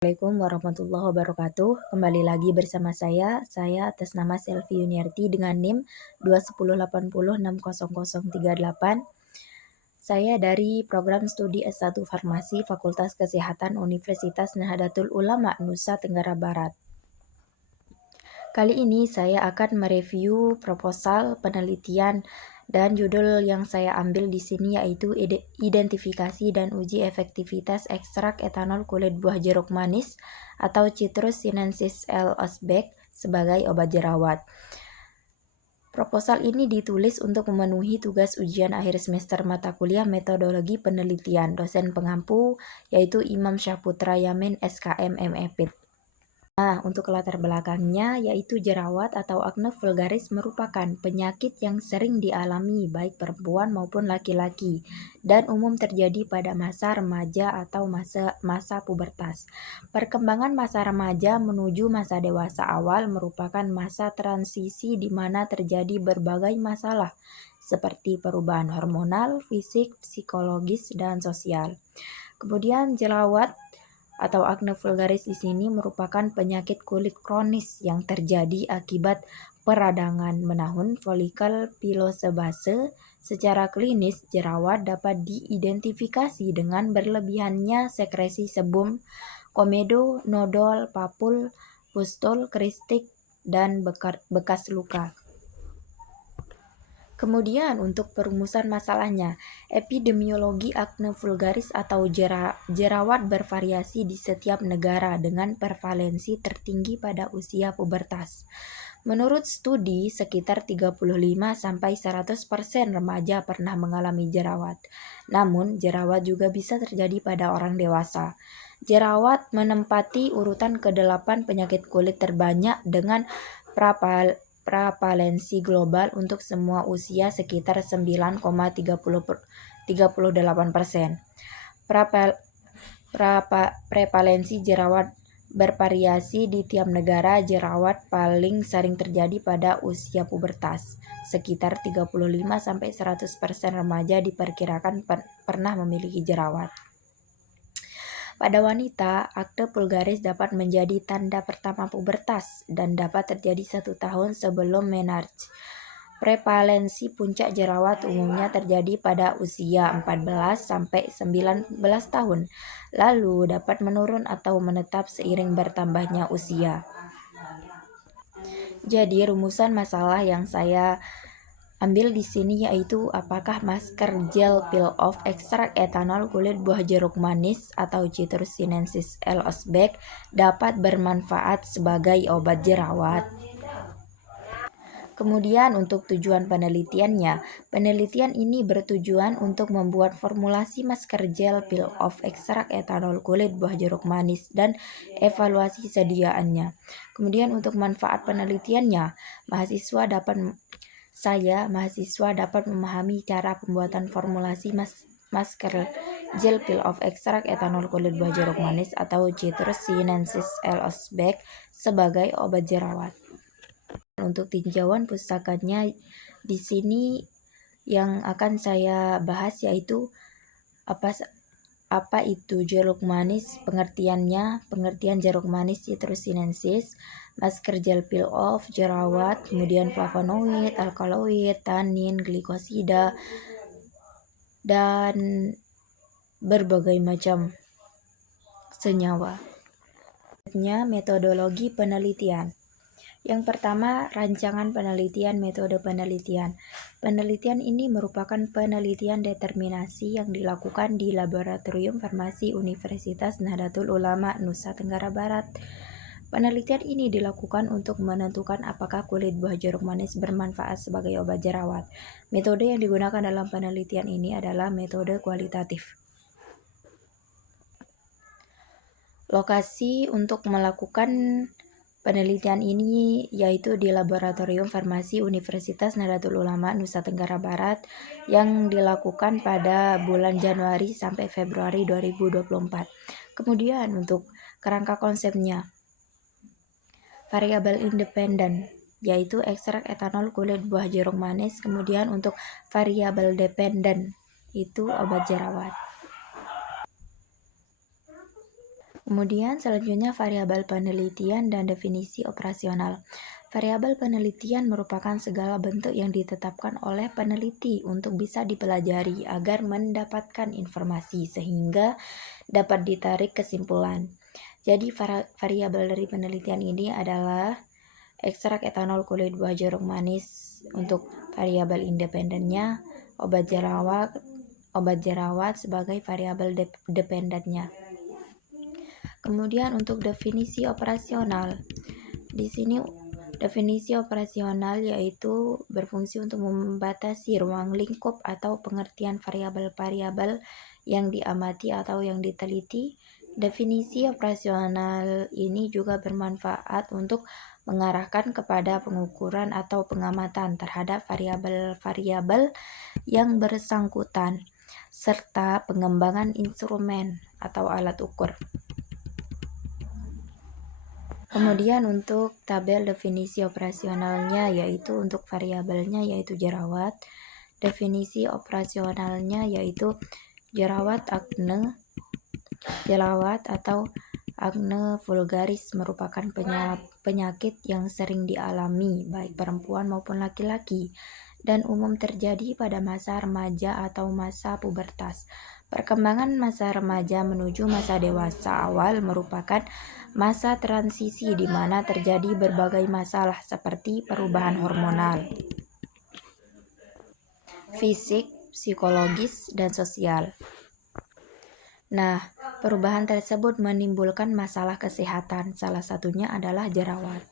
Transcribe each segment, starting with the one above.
Assalamualaikum warahmatullahi wabarakatuh. Kembali lagi bersama saya atas nama Selvi Yuniarti dengan NIM 21080600038. Saya dari program studi S1 Farmasi Fakultas Kesehatan Universitas Nahdlatul Ulama Nusa Tenggara Barat. Kali ini saya akan mereview proposal penelitian dan judul yang saya ambil di sini yaitu identifikasi dan uji efektivitas ekstrak etanol kulit buah jeruk manis atau Citrus sinensis L. osbeck sebagai obat jerawat. Proposal ini ditulis untuk memenuhi tugas ujian akhir semester mata kuliah metodologi penelitian dosen pengampu yaitu Imam Syahputra Yamin SKM MEPIT. Nah, untuk latar belakangnya yaitu jerawat atau akne vulgaris merupakan penyakit yang sering dialami baik perempuan maupun laki-laki dan umum terjadi pada masa remaja atau masa pubertas. Perkembangan masa remaja menuju masa dewasa awal merupakan masa transisi di mana terjadi berbagai masalah seperti perubahan hormonal, fisik, psikologis, dan sosial. Kemudian jerawat atau akne vulgaris di sini merupakan penyakit kulit kronis yang terjadi akibat peradangan menahun folikel pilosebase. Secara klinis, jerawat dapat diidentifikasi dengan berlebihannya sekresi sebum, komedo, nodol, papul, pustul, kristik, dan bekas luka. Kemudian untuk perumusan masalahnya, epidemiologi akne vulgaris atau jerawat bervariasi di setiap negara dengan prevalensi tertinggi pada usia pubertas. Menurut studi, sekitar 35-100% remaja pernah mengalami jerawat. Namun, jerawat juga bisa terjadi pada orang dewasa. Jerawat menempati urutan ke-8 penyakit kulit terbanyak dengan prevalensi global untuk semua usia sekitar 9,38%. Prevalensi jerawat bervariasi di tiap negara. Jerawat paling sering terjadi pada usia pubertas. Sekitar 35-100% remaja diperkirakan pernah memiliki jerawat. Pada wanita, akne vulgaris dapat menjadi tanda pertama pubertas dan dapat terjadi 1 tahun sebelum menarche. Prevalensi puncak jerawat umumnya terjadi pada usia 14-19 tahun, lalu dapat menurun atau menetap seiring bertambahnya usia. Jadi rumusan masalah yang saya ambil di sini yaitu apakah masker gel peel off ekstrak etanol kulit buah jeruk manis atau Citrus sinensis L. osbeck dapat bermanfaat sebagai obat jerawat. Kemudian untuk tujuan penelitiannya, penelitian ini bertujuan untuk membuat formulasi masker gel peel off ekstrak etanol kulit buah jeruk manis dan evaluasi sediaannya. Kemudian untuk manfaat penelitiannya, mahasiswa dapat memahami cara pembuatan formulasi masker gel peel off ekstrak etanol kulit buah jeruk manis atau Citrus sinensis L. osbeck sebagai obat jerawat. Untuk tinjauan pustakanya di sini yang akan saya bahas yaitu apa itu jeruk manis, pengertian jeruk manis Citrus sinensis, masker gel peel off, jerawat, kemudian flavonoid, alkaloid, tanin, glikosida, dan berbagai macam senyawa. Metodologi penelitian. Yang pertama, rancangan penelitian metode penelitian. Penelitian ini merupakan penelitian determinasi yang dilakukan di Laboratorium Farmasi Universitas Nahdlatul Ulama Nusa Tenggara Barat. Penelitian ini dilakukan untuk menentukan apakah kulit buah jeruk manis bermanfaat sebagai obat jerawat. Metode yang digunakan dalam penelitian ini adalah metode kualitatif. Lokasi untuk melakukan penelitian ini yaitu di Laboratorium Farmasi Universitas Nahdlatul Ulama Nusa Tenggara Barat yang dilakukan pada bulan Januari sampai Februari 2024. Kemudian untuk kerangka konsepnya, variabel independen yaitu ekstrak etanol kulit buah jeruk manis. Kemudian untuk variabel dependen itu obat jerawat. Kemudian selanjutnya variabel penelitian dan definisi operasional. Variabel penelitian merupakan segala bentuk yang ditetapkan oleh peneliti untuk bisa dipelajari agar mendapatkan informasi sehingga dapat ditarik kesimpulan. Jadi variabel dari penelitian ini adalah ekstrak etanol kulit buah jeruk manis untuk variabel independennya, obat jerawat sebagai variabel dependennya. Kemudian untuk definisi operasional, di sini definisi operasional yaitu berfungsi untuk membatasi ruang lingkup atau pengertian variabel-variabel yang diamati atau yang diteliti. Definisi operasional ini juga bermanfaat untuk mengarahkan kepada pengukuran atau pengamatan terhadap variabel-variabel yang bersangkutan serta pengembangan instrumen atau alat ukur. Kemudian untuk tabel definisi operasionalnya yaitu untuk variabelnya yaitu jerawat. Definisi operasionalnya yaitu jerawat atau akne vulgaris merupakan penyakit yang sering dialami baik perempuan maupun laki-laki dan umum terjadi pada masa remaja atau masa pubertas. Perkembangan masa remaja menuju masa dewasa awal merupakan masa transisi di mana terjadi berbagai masalah seperti perubahan hormonal, fisik, psikologis, dan sosial. Nah, perubahan tersebut menimbulkan masalah kesehatan, salah satunya adalah jerawat.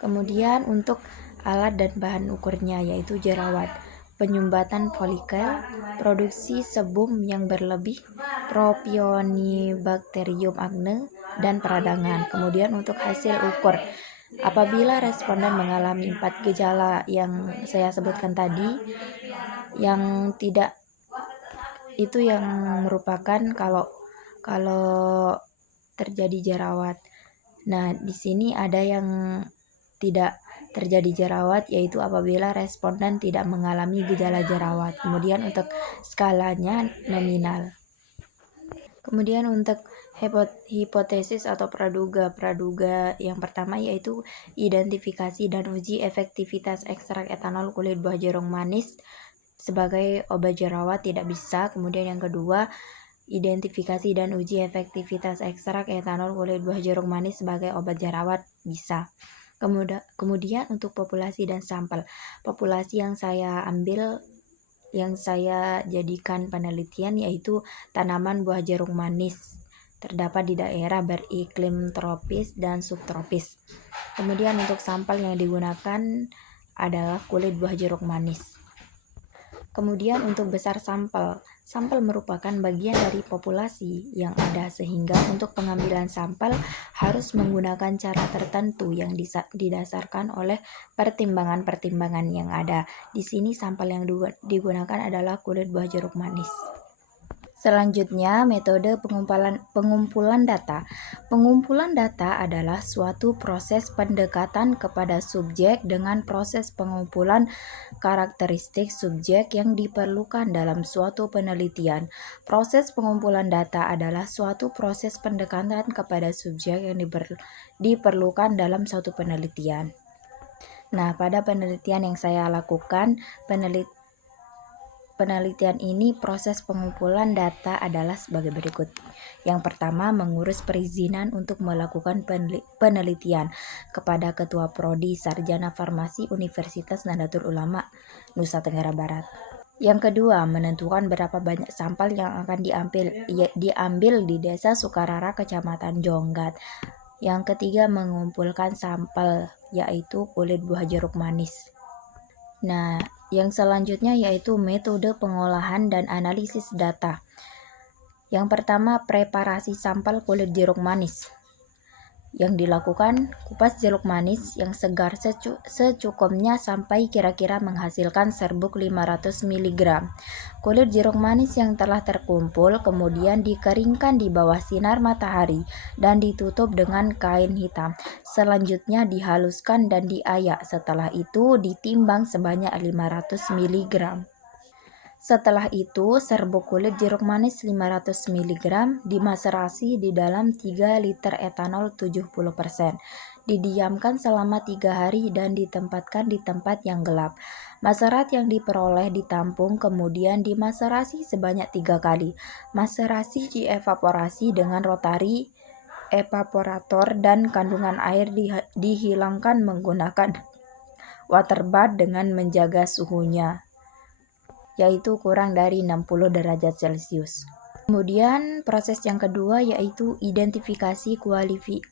Kemudian untuk alat dan bahan ukurnya yaitu jerawat, penyumbatan folikel, produksi sebum yang berlebih, Propionibacterium acne, dan peradangan. Kemudian untuk hasil ukur, apabila responden mengalami 4 gejala yang saya sebutkan tadi, yang tidak itu yang merupakan kalau terjadi jerawat. Nah, di sini ada yang tidak terjadi jerawat yaitu apabila responden tidak mengalami gejala jerawat. Kemudian untuk skalanya nominal. Kemudian untuk hipotesis atau praduga yang pertama yaitu identifikasi dan uji efektivitas ekstrak etanol kulit buah jeruk manis sebagai obat jerawat tidak bisa. Kemudian yang kedua, identifikasi dan uji efektivitas ekstrak etanol kulit buah jeruk manis sebagai obat jerawat bisa. Kemudian untuk populasi dan sampel, populasi yang saya jadikan penelitian yaitu tanaman buah jeruk manis terdapat di daerah beriklim tropis dan subtropis. Kemudian untuk sampel yang digunakan adalah kulit buah jeruk manis. Kemudian untuk besar sampel merupakan bagian dari populasi yang ada sehingga untuk pengambilan sampel harus menggunakan cara tertentu yang didasarkan oleh pertimbangan-pertimbangan yang ada. Di sini sampel yang digunakan adalah kulit buah jeruk manis. Selanjutnya, metode pengumpulan data. Pengumpulan data adalah suatu proses pendekatan kepada subjek dengan proses pengumpulan karakteristik subjek yang diperlukan dalam suatu penelitian. Proses pengumpulan data adalah suatu proses pendekatan kepada subjek yang diperlukan dalam suatu penelitian. Nah, pada penelitian yang saya lakukan, penelitian ini proses pengumpulan data adalah sebagai berikut. Yang pertama, mengurus perizinan untuk melakukan penelitian kepada Ketua Prodi Sarjana Farmasi Universitas Nahdlatul Ulama Nusa Tenggara Barat. Yang kedua, menentukan berapa banyak sampel yang akan diambil di Desa Sukarara, Kecamatan Jonggat. Yang ketiga, mengumpulkan sampel yaitu kulit buah jeruk manis. Nah, yang selanjutnya yaitu metode pengolahan dan analisis data. Yang pertama, preparasi sampel kulit jeruk manis. Yang dilakukan, kupas jeruk manis yang segar secukupnya sampai kira-kira menghasilkan serbuk 500 mg. Kulit jeruk manis yang telah terkumpul kemudian dikeringkan di bawah sinar matahari dan ditutup dengan kain hitam. Selanjutnya dihaluskan dan diayak. Setelah itu ditimbang sebanyak 500 mg. Setelah itu, serbuk kulit jeruk manis 500 mg dimaserasi di dalam 3 liter etanol 70%. Didiamkan selama 3 hari dan ditempatkan di tempat yang gelap. Maserat yang diperoleh ditampung kemudian dimaserasi sebanyak 3 kali. Maserasi dievaporasi dengan rotari evaporator dan kandungan air dihilangkan menggunakan water bath dengan menjaga suhunya, yaitu kurang dari 60 derajat Celcius. Kemudian proses yang kedua yaitu identifikasi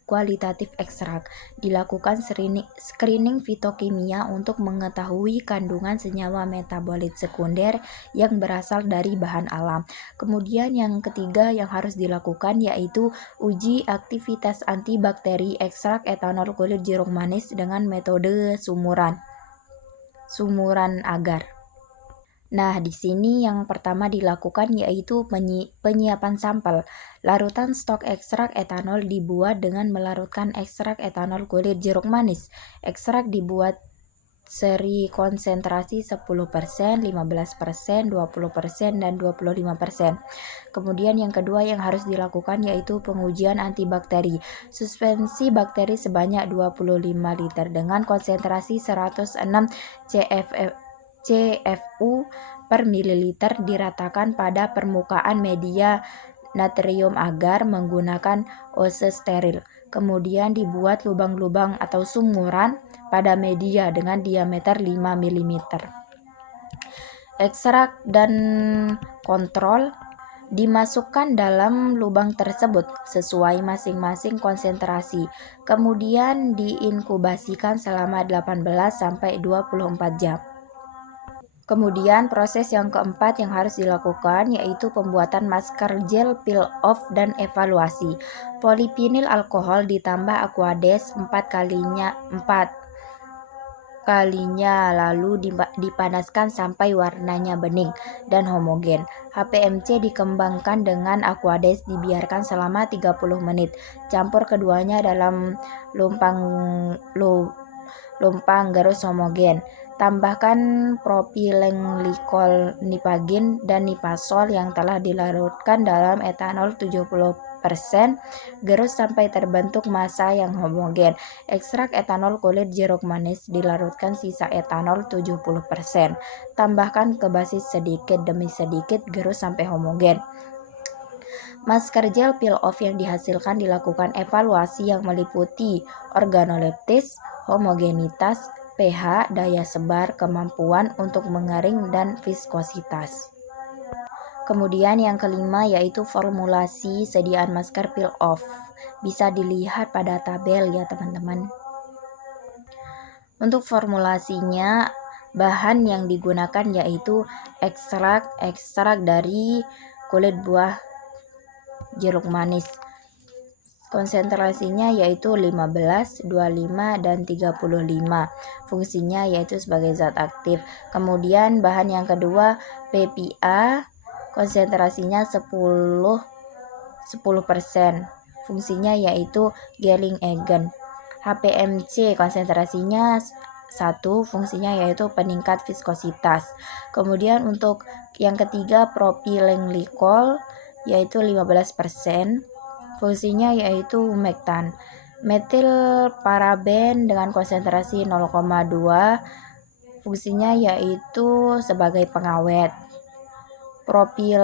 kualitatif ekstrak. Dilakukan screening fitokimia untuk mengetahui kandungan senyawa metabolit sekunder yang berasal dari bahan alam. Kemudian yang ketiga yang harus dilakukan yaitu uji aktivitas antibakteri ekstrak etanol kulit jeruk manis dengan metode sumuran agar. Nah, di sini yang pertama dilakukan yaitu penyiapan sampel. Larutan stok ekstrak etanol dibuat dengan melarutkan ekstrak etanol kulit jeruk manis. Ekstrak dibuat seri konsentrasi 10%, 15%, 20%, dan 25%. Kemudian yang kedua yang harus dilakukan yaitu pengujian antibakteri. Suspensi bakteri sebanyak 25 liter dengan konsentrasi 106 CFU per mililiter diratakan pada permukaan media natrium agar menggunakan ose steril. Kemudian dibuat lubang-lubang atau sumuran pada media dengan diameter 5 mm. Ekstrak dan kontrol dimasukkan dalam lubang tersebut sesuai masing-masing konsentrasi. Kemudian diinkubasikan selama 18-24 jam. Kemudian proses yang keempat yang harus dilakukan yaitu pembuatan masker gel peel off dan evaluasi. Polipinil alkohol ditambah Aquades 4 kalinya lalu dipanaskan sampai warnanya bening dan homogen. HPMC dikembangkan dengan Aquades dibiarkan selama 30 menit. Campur keduanya dalam lumpang gerus homogen. Tambahkan propylenglikol nipagin dan nipasol yang telah dilarutkan dalam etanol 70%, gerus sampai terbentuk massa yang homogen. Ekstrak etanol kulit jeruk manis dilarutkan sisa etanol 70%. Tambahkan ke basis sedikit demi sedikit, gerus sampai homogen. Masker gel peel off yang dihasilkan dilakukan evaluasi yang meliputi organoleptis, homogenitas, pH, daya sebar, kemampuan untuk mengering, dan viskositas. Kemudian yang kelima yaitu formulasi sediaan masker peel off. Bisa dilihat pada tabel ya teman-teman. Untuk formulasinya, bahan yang digunakan yaitu ekstrak dari kulit buah jeruk manis. Konsentrasinya yaitu 15, 25, dan 35. Fungsinya yaitu sebagai zat aktif. Kemudian bahan yang kedua PPA, konsentrasinya 10%. Fungsinya yaitu gelling agent. HPMC konsentrasinya 1, fungsinya yaitu peningkat viskositas. Kemudian untuk yang ketiga propylenglikol yaitu 15%. Fungsinya yaitu humektan. Metil paraben dengan konsentrasi 0,2, fungsinya yaitu sebagai pengawet. Propil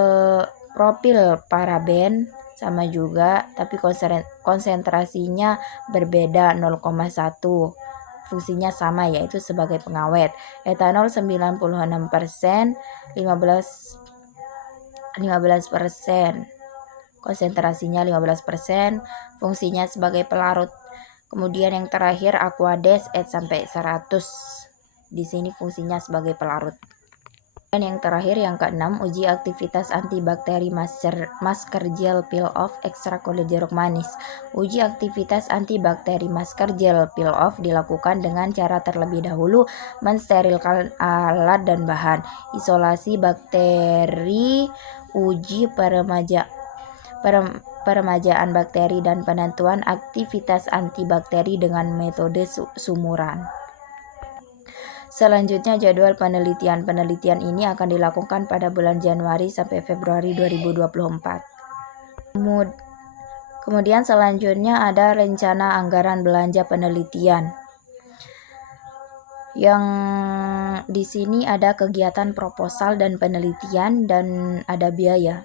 paraben sama juga tapi konsentrasinya berbeda 0,1. Fungsinya sama yaitu sebagai pengawet. Etanol 96%, 15%. Konsentrasinya 15%, fungsinya sebagai pelarut. Kemudian yang terakhir Aquades sampai 100. Di sini fungsinya sebagai pelarut. Dan yang terakhir yang keenam, uji aktivitas antibakteri masker gel peel off ekstrak kulit jeruk manis. Uji aktivitas antibakteri masker gel peel off dilakukan dengan cara terlebih dahulu mensterilkan alat dan bahan. Isolasi bakteri, uji peremajaan bakteri dan penentuan aktivitas antibakteri dengan metode sumuran. Selanjutnya jadwal penelitian. Penelitian ini akan dilakukan pada bulan Januari sampai Februari 2024. Kemudian selanjutnya ada rencana anggaran belanja penelitian. Yang di sini ada kegiatan proposal dan penelitian dan ada biaya.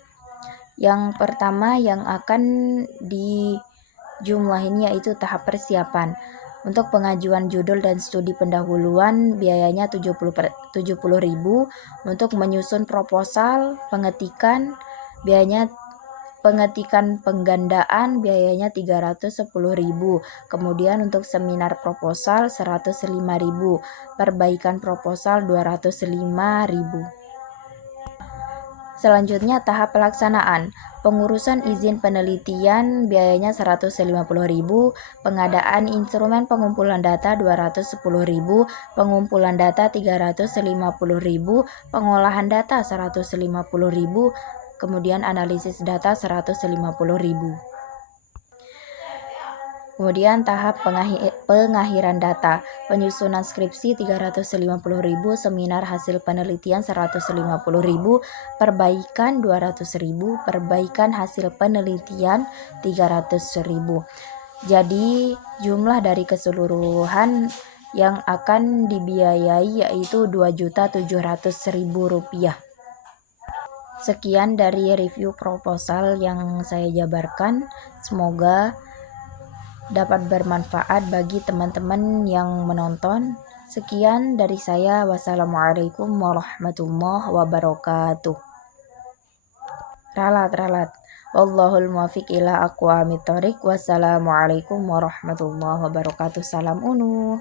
Yang pertama yang akan dijumlahin yaitu tahap persiapan. Untuk pengajuan judul dan studi pendahuluan biayanya 70.000. Untuk menyusun proposal, pengetikan biayanya pengetikan penggandaan biayanya 310.000. Kemudian untuk seminar proposal 105.000. Perbaikan proposal 205.000. Selanjutnya tahap pelaksanaan. Pengurusan izin penelitian biayanya 150.000, pengadaan instrumen pengumpulan data 210.000, pengumpulan data 350.000, pengolahan data 150.000, kemudian analisis data 150.000. Kemudian tahap pengakhiran data, penyusunan skripsi 350.000, seminar hasil penelitian 150.000, perbaikan 200.000, perbaikan hasil penelitian 300.000. Jadi jumlah dari keseluruhan yang akan dibiayai yaitu Rp2.700.000. Sekian dari review proposal yang saya jabarkan. Semoga dapat bermanfaat bagi teman-teman yang menonton. Sekian dari saya. Wassalamualaikum warahmatullahi wabarakatuh. Ralat. Wallahul muwaffiq ila aqwamit thoriq. Wassalamualaikum warahmatullahi wabarakatuh. Salam UNU.